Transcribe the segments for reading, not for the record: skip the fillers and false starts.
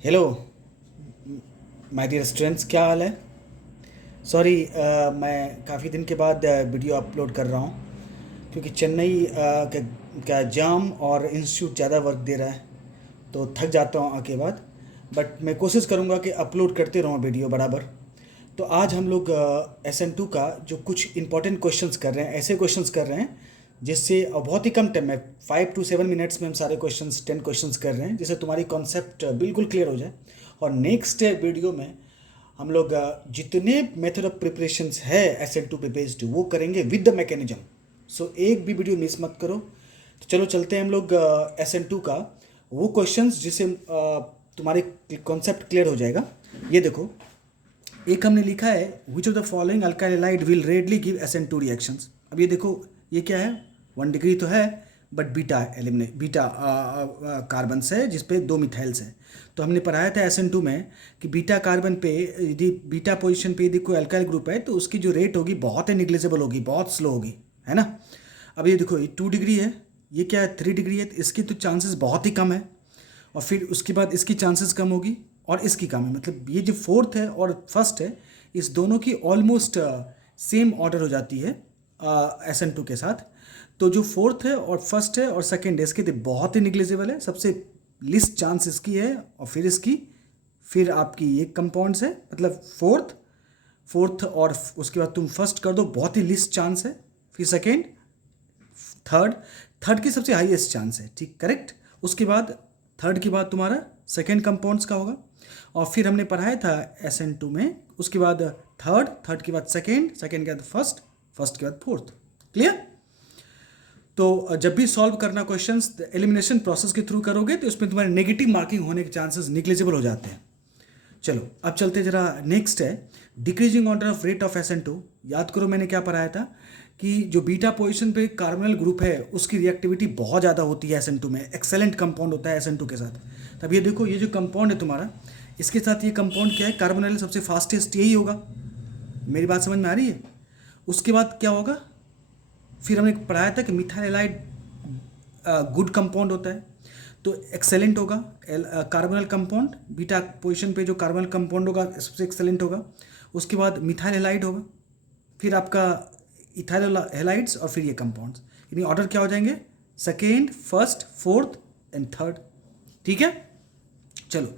Hello my dear students, क्या हाल है। Sorry, मैं काफ़ी दिन के बाद वीडियो अपलोड कर रहा हूँ क्योंकि चेन्नई का जाम और इंस्टीट्यूट ज़्यादा वर्क दे रहा है तो थक जाता हूँ आके बाद। बट मैं कोशिश करूँगा कि अपलोड करते रहूँ वीडियो बराबर। तो आज हम लोग SN2 का जो कुछ इंपॉर्टेंट क्वेश्चंस कर रहे हैं, ऐसे क्वेश्चंस कर रहे हैं जिससे बहुत ही कम टाइम में 5 to 7 मिनट्स में हम सारे क्वेश्चंस 10 क्वेश्चंस कर रहे हैं जिससे तुम्हारी कॉन्सेप्ट बिल्कुल क्लियर हो जाए। और नेक्स्ट वीडियो में हम लोग जितने मेथड ऑफ प्रिपरेशंस है SN2 पे बेस्ड वो करेंगे विद द मैकेनिज्म। सो एक भी वीडियो मिस मत करो। तो चलो चलते हैं हम लोग SN2 का वो क्वेश्चंस जिससे तुम्हारे कॉन्सेप्ट क्लियर हो जाएगा। ये देखो, एक हमने लिखा है which of the following alkyl halide will readily give SN2 reactions. अब ये देखो, ये क्या है, 1 डिग्री तो है but beta eliminate beta carbon से जिसपे 2 मिथाइल्स है। तो हमने पढ़ाया था SN2 में कि बीटा कार्बन पे यदि बीटा पोजीशन पे यदि कोई अल्काइल ग्रुप है तो उसकी जो रेट होगी बहुत ही निग्लिजिबल होगी, बहुत स्लो होगी, है ना। अब ये देखो, ये 2 डिग्री है, ये क्या है 3 डिग्री है, तो इसकी तो चांसेस बहुत ही कम है। और फिर उसके बाद इसकी चांसेस कम होगी और इसकी कम है। मतलब ये जो फोर्थ है और फर्स्ट है, इस दोनों की ऑलमोस्ट सेम ऑर्डर हो जाती है SN2 के साथ। तो जो फोर्थ है और फर्स्ट है और सेकेंड है इसके तो बहुत ही निग्लिजिबल है, सबसे लिस्ट चांस इसकी है। और फिर इसकी, फिर आपकी ये कंपाउंड्स है, मतलब फोर्थ और उसके बाद तुम फर्स्ट कर दो, बहुत ही लिस्ट चांस है। फिर सेकेंड, थर्ड, थर्ड की सबसे हाईएस्ट चांस है, ठीक, करेक्ट। उसके बाद थर्ड के बाद तुम्हारा सेकेंड कंपाउंड्स का होगा। और फिर हमने पढ़ाया था SN2 में, उसके बाद थर्ड, थर्ड के बाद सेकेंड, सेकेंड के बाद फर्स्ट, फर्स्ट के बाद फोर्थ। क्लियर। तो जब भी सॉल्व करना क्वेश्चंस एलिमिनेशन प्रोसेस के थ्रू करोगे तो उसमें तुम्हारे नेगेटिव मार्किंग होने के चांसेस निग्लिजिबल हो जाते हैं। चलो अब चलते जरा, नेक्स्ट है decreasing order of rate of SN2। याद करो मैंने क्या पढ़ाया था कि जो बीटा पोजीशन पे कार्बोनिल ग्रुप है उसकी रिएक्टिविटी बहुत ज़्यादा होती है SN2 में, एक्सेलेंट कंपाउंड होता है SN2 के साथ। तब ये देखो, ये जो कंपाउंड है तुम्हारा, इसके साथ ये कंपाउंड क्या है, कार्बोनिल सबसे फास्टेस्ट यही होगा। मेरी बात समझ में आ रही है। उसके बाद क्या होगा, फिर हमने पढ़ाया था कि मिथाइल हैलाइड गुड कंपाउंड होता है तो एक्सेलेंट होगा। कार्बोनल कंपाउंड बीटा पोजीशन पे जो कार्बोनल कंपाउंड होगा सबसे एक्सेलेंट होगा। उसके बाद मिथाइल हैलाइड होगा, फिर आपका इथाइल हैलाइड्स और फिर ये कंपाउंड्स। यानी ऑर्डर क्या हो जाएंगे, second, first, fourth and third. ठीक है। चलो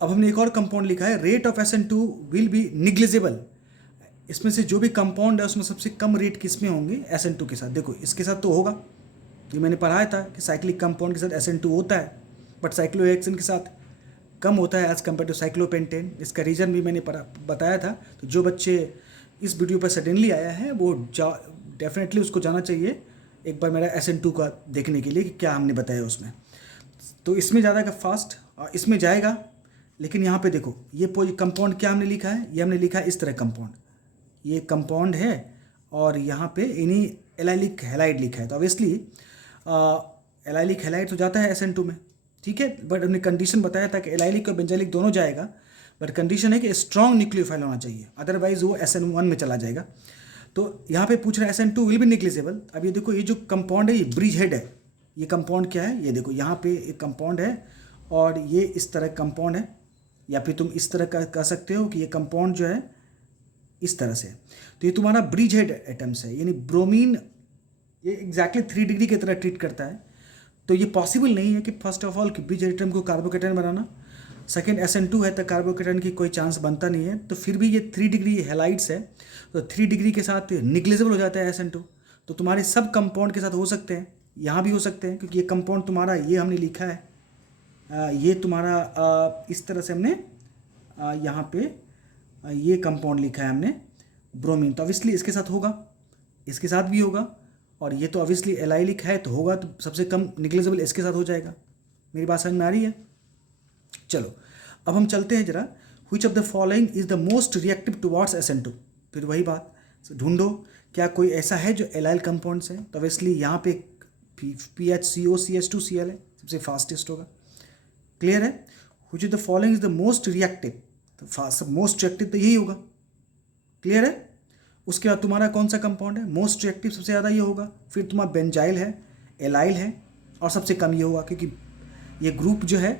अब हमने एक और कंपाउंड लिखा है, rate of SN2 will be negligible. इसमें से जो भी कंपाउंड है उसमें सबसे कम रेट किस में होंगे, SN2 के साथ। देखो इसके साथ तो होगा, ये मैंने पढ़ाया था कि साइक्लिक कंपाउंड के साथ SN2 होता है बट साइक्लोहेक्सेन के साथ कम होता है एज कम्पेयर टू साइक्लोपेंटेन। इसका रीज़न भी मैंने बताया था। तो जो बच्चे इस वीडियो पर सडनली आया है वो डेफिनेटली उसको जाना चाहिए एक बार मेरा SN2 का देखने के लिए कि क्या हमने बताया उसमें। तो इसमें ज़्यादा का फास्ट और इसमें जाएगा। लेकिन यहाँ पे देखो, ये कंपाउंड क्या हमने लिखा है, ये हमने लिखा है इस तरह कंपाउंड, ये कंपाउंड है और यहाँ पे इन्हीं एलाइलिक हैलाइड लिखा है। तो ऑब्वियसली एलाइलिक हैलाइड तो जाता है SN2 में, ठीक है। बट हमने कंडीशन बताया था कि एलाइलिक और बेंजाइलिक दोनों जाएगा, बट कंडीशन है कि स्ट्रॉन्ग न्यूक्लियोफाइल होना चाहिए, अदरवाइज वो SN1 में चला जाएगा। तो यहाँ पे पूछ रहा है SN2 विल बी निग्लिजिबल। अब ये देखो, ये जो कंपाउंड है ये ब्रिज हेड है। ये कंपाउंड क्या है, ये देखो यहाँ पे एक कंपाउंड है और ये इस तरह कंपाउंड है, या फिर तुम इस तरह कह सकते हो कि ये कंपाउंड जो है इस तरह से। तो ये तुम्हारा ब्रिज हेड एटम्स है, यानी ब्रोमीन ये एग्जैक्टली 3 डिग्री की तरह ट्रीट करता है। तो ये पॉसिबल नहीं है कि फर्स्ट ऑफ ऑल कि ब्रिज हेड एटम को कार्बोकेटायन बनाना। सेकेंड, SN2 है तो कार्बोकेटायन की कोई चांस बनता नहीं है। तो फिर भी ये 3 डिग्री हैलाइड्स है तो 3 डिग्री के साथ निग्लिजिबल हो जाता है SN2। तो तुम्हारे सब कंपाउंड के साथ हो सकते हैं, यहाँ भी हो सकते हैं क्योंकि ये कंपाउंड तुम्हारा, ये हमने लिखा है ये तुम्हारा इस तरह से हमने यहाँ पे ये कंपाउंड लिखा है हमने ब्रोमीन, तो ऑब्वियसली इसके साथ होगा, इसके साथ भी होगा। और ये तो ऑब्वियसली एलाइलिक है तो होगा, तो सबसे कम निग्लिजिबल इसके साथ हो जाएगा। मेरी बात समझ में आ रही है। चलो अब हम चलते हैं जरा, which of the following is the most reactive towards SN2। फिर वही बात, ढूंढो क्या कोई ऐसा है जो एलाइल कंपाउंड्स है। तो ऑब्वियसली यहाँ पे PHCOCH2Cl है, सबसे फास्टेस्ट होगा। क्लियर है। Which of the following is the most reactive, तो मोस्ट रिएक्टिव तो यही होगा। क्लियर है। उसके बाद तुम्हारा कौन सा कंपाउंड है मोस्ट रिएक्टिव, सबसे ज़्यादा ये होगा। फिर तुम्हारा बेंजाइल है, एलाइल है और सबसे कम ये होगा क्योंकि ये ग्रुप जो है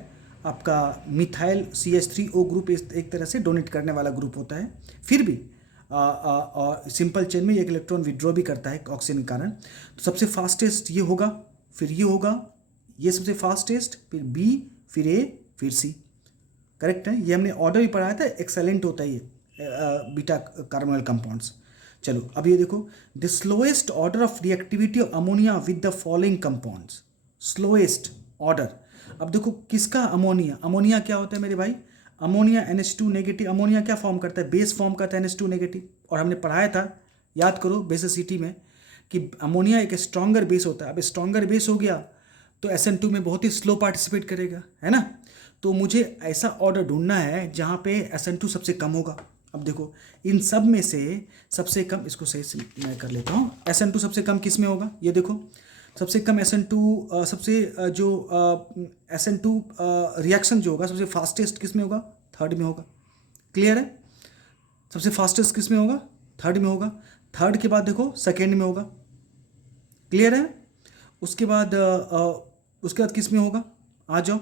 आपका मिथाइल CH3O ग्रुप एक तरह से डोनेट करने वाला ग्रुप होता है, फिर भी सिंपल चेन में एक इलेक्ट्रॉन विड्रॉ भी करता है ऑक्सीजन के कारण। तो सबसे फास्टेस्ट ये होगा, फिर ये होगा, ये सबसे फास्टेस्ट, फिर B, फिर A, फिर C। करेक्ट है, ये हमने ऑर्डर भी पढ़ाया था, एक्सेलेंट होता है ये बीटा कार्बोनिल कंपाउंड्स। चलो अब ये देखो, the slowest order of reactivity of ammonia with the following compounds. Slowest order, अब देखो किसका अमोनिया, अमोनिया क्या होता है मेरे भाई, अमोनिया NH2 नेगेटिव, अमोनिया क्या फॉर्म करता है, बेस फॉर्म करता है NH2 नेगेटिव। और हमने पढ़ाया था, याद करो बेसिसिटी में, कि अमोनिया एक स्ट्रॉन्गर बेस होता है। अब स्ट्रॉन्गर बेस हो गया तो SN2 में बहुत ही स्लो पार्टिसिपेट करेगा, है ना। तो मुझे ऐसा ऑर्डर ढूंढना है जहाँ पे SN2 सबसे कम होगा। अब देखो इन सब में से सबसे कम, इसको सही से मैं कर लेता हूँ, SN2 सबसे कम किस में होगा, ये देखो सबसे कम SN2 सबसे जो SN2 रिएक्शन जो होगा सबसे फास्टेस्ट किस में होगा, थर्ड में होगा। क्लियर है, सबसे फास्टेस्ट किस में होगा, थर्ड में होगा। थर्ड के बाद देखो सेकेंड में होगा। क्लियर है, उसके बाद किस में होगा, आ जाओ,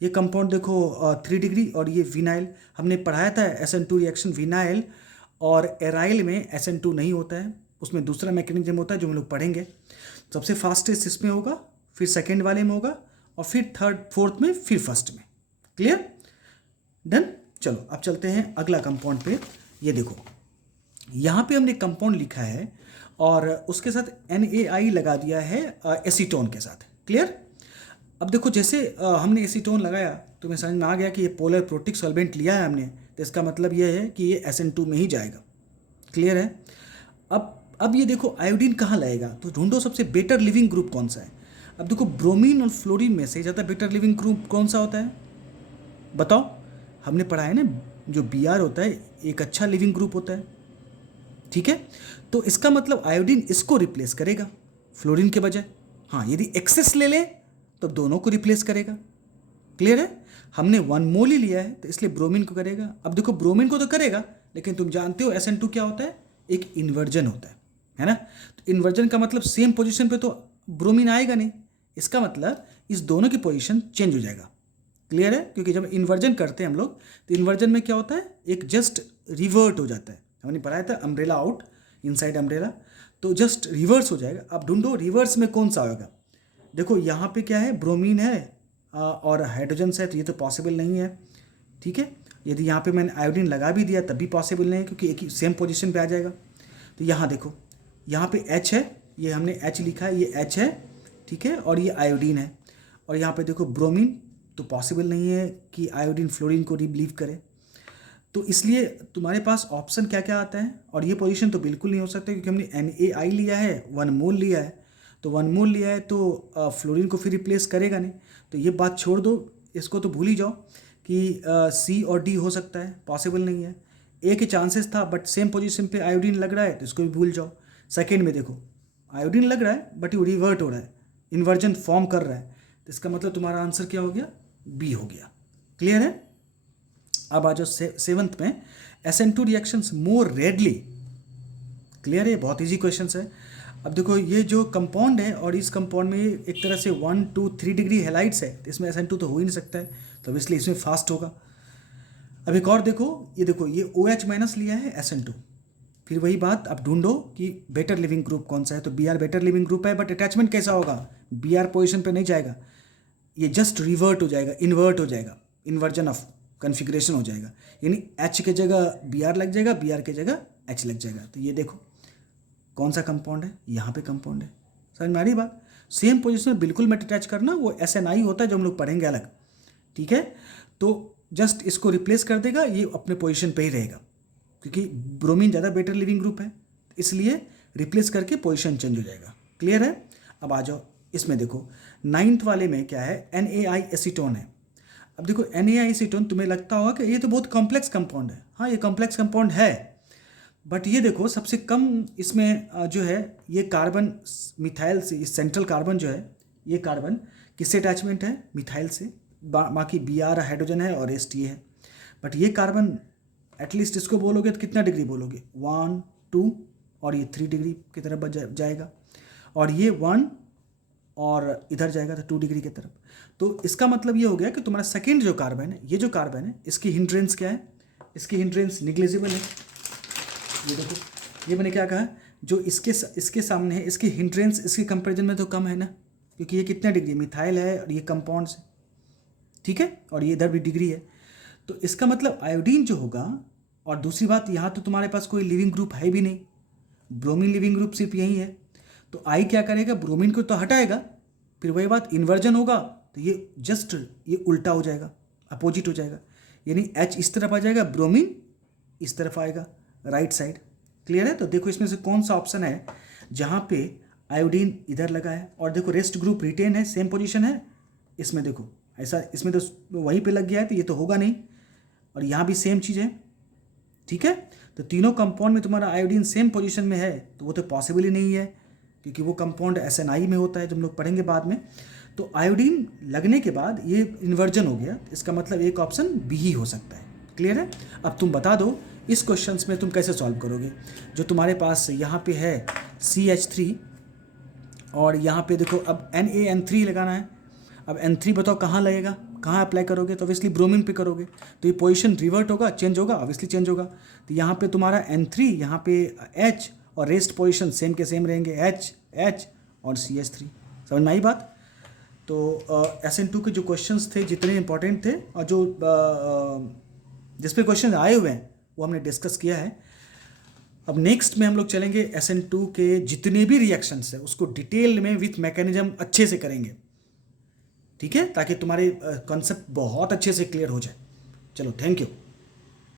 ये कंपाउंड देखो 3 डिग्री, और ये विनाइल हमने पढ़ाया था SN2 रिएक्शन विनाइल और एराइल में SN2 नहीं होता है, उसमें दूसरा मैकेनिज्म होता है जो हम लोग पढ़ेंगे। सबसे फास्टेस्ट इसमें होगा, फिर सेकेंड वाले में होगा, और फिर थर्ड फोर्थ में, फिर फर्स्ट में। Clear, done. चलो अब चलते हैं अगला कंपाउंड पे। ये देखो यहाँ पे हमने कंपाउंड लिखा है और उसके साथ NaI लगा दिया है एसीटोन के साथ। क्लियर, अब देखो जैसे हमने एसीटोन लगाया तो मैं समझ में आ गया कि ये पोलर प्रोटिक सॉल्वेंट लिया है हमने, तो इसका मतलब ये है कि ये SN2 में ही जाएगा। क्लियर है, अब ये देखो आयोडीन कहाँ लगेगा, तो ढूंढो सबसे बेटर लिविंग ग्रुप कौन सा है। अब देखो ब्रोमीन और फ्लोरीन में से ज़्यादा बेटर लिविंग ग्रुप कौन सा होता है, बताओ। हमने पढ़ा है ना, जो Br होता है एक अच्छा लिविंग ग्रुप होता है, ठीक है। तो इसका मतलब आयोडीन इसको रिप्लेस करेगा फ्लोरीन के बजाय। हाँ, यदि एक्सेस ले ले तो दोनों को रिप्लेस करेगा। क्लियर है, हमने 1 मोल ही लिया है तो इसलिए ब्रोमीन को करेगा। अब देखो ब्रोमीन को तो करेगा, लेकिन तुम जानते हो SN2 क्या होता है, एक इन्वर्जन होता है ना। तो इन्वर्जन का मतलब सेम पोजीशन पे तो ब्रोमीन आएगा नहीं, इसका मतलब इस दोनों की पोजीशन चेंज हो जाएगा। क्लियर है, क्योंकि जब इन्वर्जन करते हैं हम लोग तो इन्वर्जन में क्या होता है, एक जस्ट रिवर्ट हो जाता है। हमने पढ़ाया था अम्ब्रेला आउट इनसाइड अम्ब्रेला, तो जस्ट रिवर्स हो जाएगा। अब ढूंढो रिवर्स में कौन सा होगा। देखो यहाँ पे क्या है, ब्रोमीन है और हाइड्रोजन है, तो ये तो पॉसिबल नहीं है। ठीक है, यदि यहाँ पे मैंने आयोडीन लगा भी दिया तब भी पॉसिबल नहीं है, क्योंकि एक ही सेम पोजीशन पे आ जाएगा। तो यहाँ देखो, यहाँ पे H है, ये हमने H लिखा है, ये H है, ठीक है, और ये आयोडीन है। और यहाँ पे देखो ब्रोमीन, तो पॉसिबल नहीं है कि आयोडीन फ्लोरीन को रिलीव करे। तो इसलिए तुम्हारे पास ऑप्शन क्या क्या आता है, और ये पोजीशन तो बिल्कुल नहीं हो सकता, क्योंकि हमने NaI लिया है, 1 मोल लिया है। तो 1 मोल लिया है तो फ्लोरीन को फिर रिप्लेस करेगा नहीं, तो ये बात छोड़ दो, इसको तो भूल ही जाओ कि C और D हो सकता है, पॉसिबल नहीं है। A के चांसेस था, बट सेम पोजीशन पे आयोडीन लग रहा है तो इसको भी भूल जाओ। सेकेंड में देखो आयोडीन लग रहा है बट ये रिवर्ट हो रहा है, इन्वर्जन फॉर्म कर रहा है, तो इसका मतलब तुम्हारा आंसर क्या हो गया, B हो गया। क्लियर है, अब आ जाओ सेवंथ में, SN2 रिएक्शंस मोर रेडली। क्लियर है, बहुत इजी क्वेश्चन है। अब देखो ये जो कंपाउंड है और इस कंपाउंड में एक तरह से 1, 2, 3 डिग्री हेलाइड्स है, तो इसमें SN2 तो हो ही नहीं सकता है, तो इसलिए इसमें फास्ट होगा। अब एक और देखो, ये OH माइनस लिया है SN2, फिर वही बात, अब ढूंढो कि बेटर लिविंग ग्रुप कौन सा है। तो Br बेटर लिविंग ग्रुप है, बट अटैचमेंट कैसा होगा, Br पोजिशन पे नहीं जाएगा, ये जस्ट रिवर्ट हो जाएगा, इन्वर्ट हो जाएगा, इन्वर्जन ऑफ कन्फिग्रेशन हो जाएगा, यानी H के जगह Br लग जाएगा, Br के जगह H लग जाएगा। तो ये देखो कौन सा कंपाउंड है, यहाँ पे कंपाउंड है। समझ में आ रही बात, सेम पोजीशन में बिल्कुल मत अटैच करना, वो SNI होता है जो हम लोग पढ़ेंगे अलग, ठीक है। तो जस्ट इसको रिप्लेस कर देगा, ये अपने पोजीशन पे ही रहेगा, क्योंकि ब्रोमीन ज़्यादा बेटर लिविंग ग्रुप है, इसलिए रिप्लेस करके पोजीशन चेंज हो जाएगा। क्लियर है, अब आ जाओ इसमें देखो 9th वाले में क्या है, NaI एसीटोन है। अब देखो NaI एसीटोन, तुम्हें लगता होगा कि ये तो बहुत कॉम्प्लेक्स कंपाउंड है। हाँ, ये कॉम्प्लेक्स कंपाउंड है, बट ये देखो सबसे कम इसमें जो है ये कार्बन मिथाइल से, इस सेंट्रल कार्बन जो है, ये कार्बन किससे अटैचमेंट है, मिथाइल से। बाकी Br हाइड्रोजन है और St है, बट ये कार्बन एटलीस्ट इसको बोलोगे तो कितना डिग्री बोलोगे, 1, 2, और ये 3 डिग्री की तरफ जाएगा, और ये 1 और इधर जाएगा तो 2 डिग्री की तरफ। तो इसका मतलब ये हो गया कि तुम्हारा सेकेंड जो कार्बन है, ये जो कार्बन है, इसकी हिंड्रेंस क्या है? इसकी हिंड्रेंस निग्लिजिबल है। ये देखो, ये मैंने क्या कहा, जो इसके सामने है, इसकी हिंड्रेंस इसके कंपेरिजन में तो कम है ना, क्योंकि ये कितना डिग्री, मिथाइल है और ये कंपाउंड्स है, ठीक है, और ये इधर भी डिग्री है। तो इसका मतलब आयोडीन जो होगा, और दूसरी बात यहाँ तो तुम्हारे पास कोई लिविंग ग्रुप है भी नहीं, ब्रोमीन लिविंग ग्रुप सिर्फ यही है। तो आई क्या करेगा, ब्रोमीन को तो हटाएगा, फिर वही बात इन्वर्जन होगा तो ये जस्ट ये उल्टा हो जाएगा, अपोजिट हो जाएगा, यानी H इस तरफ आ जाएगा, ब्रोमीन इस तरफ आएगा, राइट साइड। क्लियर है? तो देखो इसमें से कौन सा ऑप्शन है जहाँ पे आयोडीन इधर लगा है, और देखो रेस्ट ग्रुप रिटेन है, सेम पोजीशन है। इसमें देखो ऐसा, इसमें तो वहीं पे लग गया है, तो ये तो होगा नहीं, और यहाँ भी सेम चीज़ है, ठीक है। तो तीनों कंपाउंड में तुम्हारा आयोडीन सेम पोजीशन में है, तो वो तो पॉसिबल ही नहीं है, क्योंकि वो कंपाउंड SNI में होता है, जो हम लोग पढ़ेंगे बाद में। तो आयोडीन लगने के बाद ये इन्वर्जन हो गया, इसका मतलब एक ऑप्शन बी ही हो सकता है। क्लियर है? अब तुम बता दो इस क्वेश्चंस में तुम कैसे सॉल्व करोगे। जो तुम्हारे पास यहाँ पे है CH3, और यहाँ पे देखो अब NaN3 लगाना है। अब N3 बताओ कहाँ लगेगा, कहाँ अप्लाई करोगे? तो ऑब्वियसली ब्रोमीन पे करोगे, तो ये पोजीशन रिवर्ट होगा, चेंज होगा, ऑब्वियसली चेंज होगा। तो यहाँ पे तुम्हारा N3, यहाँ पे H, और रेस्ट पोजीशन सेम के सेम रहेंगे, H और CH3। समझ में आई बात? तो SN2 के जो क्वेश्चंस थे जितने इंपॉर्टेंट थे, और जो जिस पे क्वेश्चन आए हुए हैं वो हमने डिस्कस किया है। अब नेक्स्ट में हम लोग चलेंगे SN2 के जितने भी रिएक्शंस है उसको डिटेल में विथ मैकेनिज्म अच्छे से करेंगे, ठीक है, ताकि तुम्हारे कॉन्सेप्ट बहुत अच्छे से क्लियर हो जाए। चलो, थैंक यू।